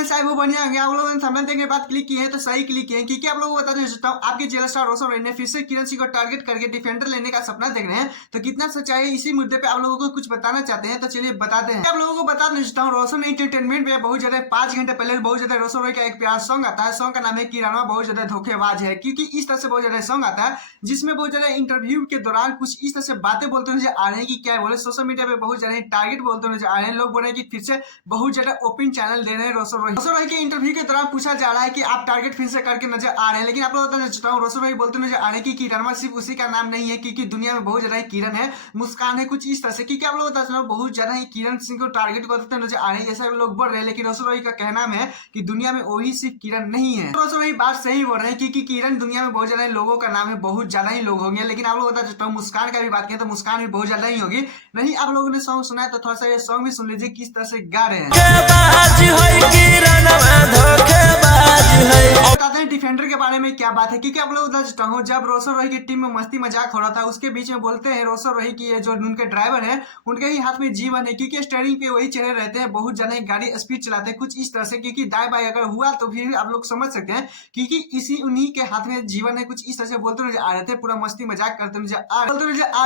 Friends I वो बढ़िया होंगे। आप लोगों ने थंबनेल देखने के बाद क्लिक किए हैं तो सही क्लिक किए हैं, क्योंकि आप लोगों को बताना चाहता हूँ आपके जेलर स्टार रोशन रॉय ने फिर से किरण सिंह को टारगेट करके डिफेंडर लेने का सपना देख रहे हैं। तो कितना सच्चाई है इसी मुद्दे पे आप लोगों को कुछ बताना चाहते हैं, तो चलिए बताते हैं। आप लोगों को बताना चाहता हूँ रोशन एंटरटेनमेंट में बहुत ज्यादा 5 घंटे पहले बहुत ज्यादा रोशन रॉय का एक प्यार सॉन्ग आता है। सॉन्ग का नाम है किराना, बहुत ज्यादा धोखेबाज है, क्योंकि इस तरह से बहुत ज्यादा सॉन्ग आता है जिसमें बहुत ज्यादा इंटरव्यू के दौरान कुछ इस तरह से बातें बोलते हुए आ रहे हैं कि क्या बोले सोशल मीडिया पे बहुत ज्यादा टारगेट बोलते हुए आ रहे हैं। लोग बोल रहे हैं कि फिर से बहुत ज्यादा ओपन चैनल दे रहे हैं रोशन रॉय। रोशन रॉय के इंटरव्यू के दौरान पूछा जा रहा है कि आप टारगेट फिर से करके नजर आ रहे हैं, लेकिन आप लोग बताना चाहता हूँ रोशन रॉय बोलते नजर आ रहे हैं कि किरण सिर्फ उसी का नाम नहीं है, क्योंकि दुनिया में बहुत ज्यादा किरण है, मुस्कान है, कुछ इस तरह से। क्योंकि आप लोग बताना चाहता हूँ बहुत ज्यादा ही किरण सिंह को टारगेट करते नजर आ रहे हैं जैसा लोग बोल रहे हैं, लेकिन रोशन रॉय का कहना है कि दुनिया में वही सिर्फ किरण नहीं है। रोशन रॉय बात सही बोल रहे हैं, क्योंकि किरण दुनिया में बहुत ज्यादा लोगों का नाम है, बहुत ज्यादा ही लोग होंगे। लेकिन आप लोग बता चाहता हूँ मुस्कान का भी बात करें तो मुस्कान भी बहुत ज्यादा ही होगी। नहीं आप लोगों ने सॉन्ग सुना है तो थोड़ा सा ये सॉन्ग भी सुन लीजिए किस तरह से गा रहे हैं। बताते हैं डिफेंडर के बारे में क्या बात है, क्योंकि आप लोग बता चाहता हूँ जब रोशन रॉय की टीम में मस्ती मजाक हो रहा था उसके बीच में बोलते हैं रोशन रॉय की ये जो उनके ड्राइवर है उनके ही हाथ में जीवन है, क्योंकि स्टीयरिंग पे वही चढ़े रहते हैं, बहुत ज्यादा गाड़ी स्पीड चलाते हैं, कुछ इस तरह से। क्योंकि दाएं बाएं अगर हुआ तो फिर आप लोग समझ सकते हैं, क्योंकि इसी उन्हीं के हाथ में जीवन है, कुछ इस तरह से बोलते नजर आ रहे थे, पूरा मस्ती मजाक करते नजर आ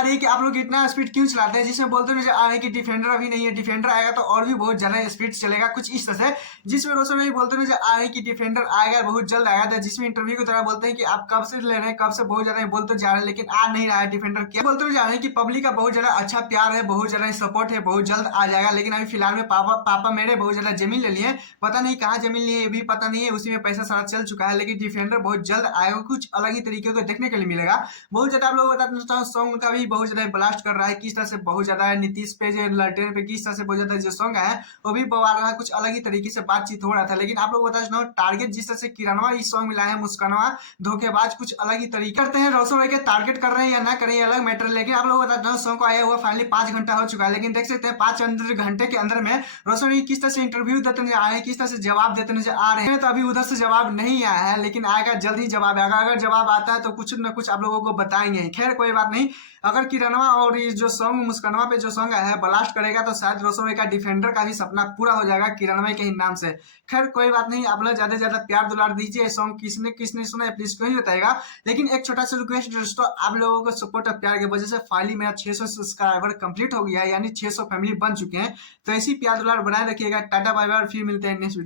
रही है कि आप लोग इतना स्पीड क्यों चलाते हैं, जिसमें बोलते नजर आ रहे हैं कि डिफेंडर अभी नहीं है, डिफेंडर आएगा तो और भी बहुत ज्यादा स्पीड चलेगा, कुछ इस तरह से। जिसमें रोशन रॉय बोलते नजर आ रहे हैं कि डिफेंडर आएगा बहुत जल्द आएगा था, जिसमें इंटरव्यू की तरह बोलते हैं कि आप कब से ले रहे हैं, कब से बहुत ज्यादा बोलते जा रहे हैं, लेकिन आ नहीं रहा है डिफेंडर। क्या बोलते जा रहे हैं कि पब्लिक का बहुत ज्यादा अच्छा प्यार है, बहुत ज्यादा सपोर्ट है, बहुत जल्द आ जाएगा। लेकिन अभी फिलहाल में पापा मेरे बहुत ज्यादा जमीन ले लिए, पता नहीं कहाँ जमीन लिए ये भी पता नहीं है, उसी में पैसा सारा चल चुका है। लेकिन डिफेंडर बहुत जल्द आएगा, कुछ अलग ही तरीके को देखने के लिए मिलेगा। बहुत ज्यादा आप लोग बताते सॉन्ग का भी बहुत ज्यादा ब्लास्ट कर रहा है, किस तरह से बहुत ज्यादा नीतीश पे जो लटेन पे किस तरह से बहुत ज्यादा जो सॉन्ग है वो भी बवाल रहा है, कुछ अलग ही तरीके से बातचीत हो रहा था। लेकिन आप लोग बता टारगेट जिस तरह से किरणवा इस सॉन्ग में लाया है, मुस्कानवा धोखेबाज कुछ अलग ही तरीके करते हैं। रोशन रॉय के टारगेट कर रहे हैं या ना करें अलग मैटर। लेकिन आप लोग बताते हैं सॉन्ग को आया हुआ फाइनली 5 घंटा हो चुका है, लेकिन देख सकते हैं 5 घंटे के अंदर में रोशन रॉय किस तरह से इंटरव्यू देते नजर आ रहे हैं, किस तरह से जवाब देते नजर आ रहे हैं। तो अभी उधर से जवाब नहीं आया है, लेकिन आएगा जल्द ही जवाब आएगा। अगर जवाब आता है तो कुछ न कुछ आप लोगों को बताएंगे। खैर कोई बात नहीं, अगर किरणवा और ये जो सॉन्ग मुस्कानवा पे जो सॉन्ग है ब्लास्ट करेगा तो शायद रोशन रॉय का डिफेंडर का भी सपना पूरा हो जाएगा किरणवा के ही नाम से। खैर कोई बात नहीं, आप लोग ज्यादा से ज्यादा प्यार दुलार दीजिए। सॉन्ग किसने किसने सुना है प्लीज क्यों बताएगा। लेकिन एक छोटा सा रिक्वेस्ट दोस्तों, आप लोगों को सपोर्ट और प्यार की वजह से फाइनली मेरा 600 सब्सक्राइबर कंप्लीट हो गया है, यानी 600 फैमिली बन चुके हैं। तो ऐसी प्यार दुलार बनाए रखिएगा। टाटा बाय बाय, फिर मिलते हैं नेक्स्ट वीडियो।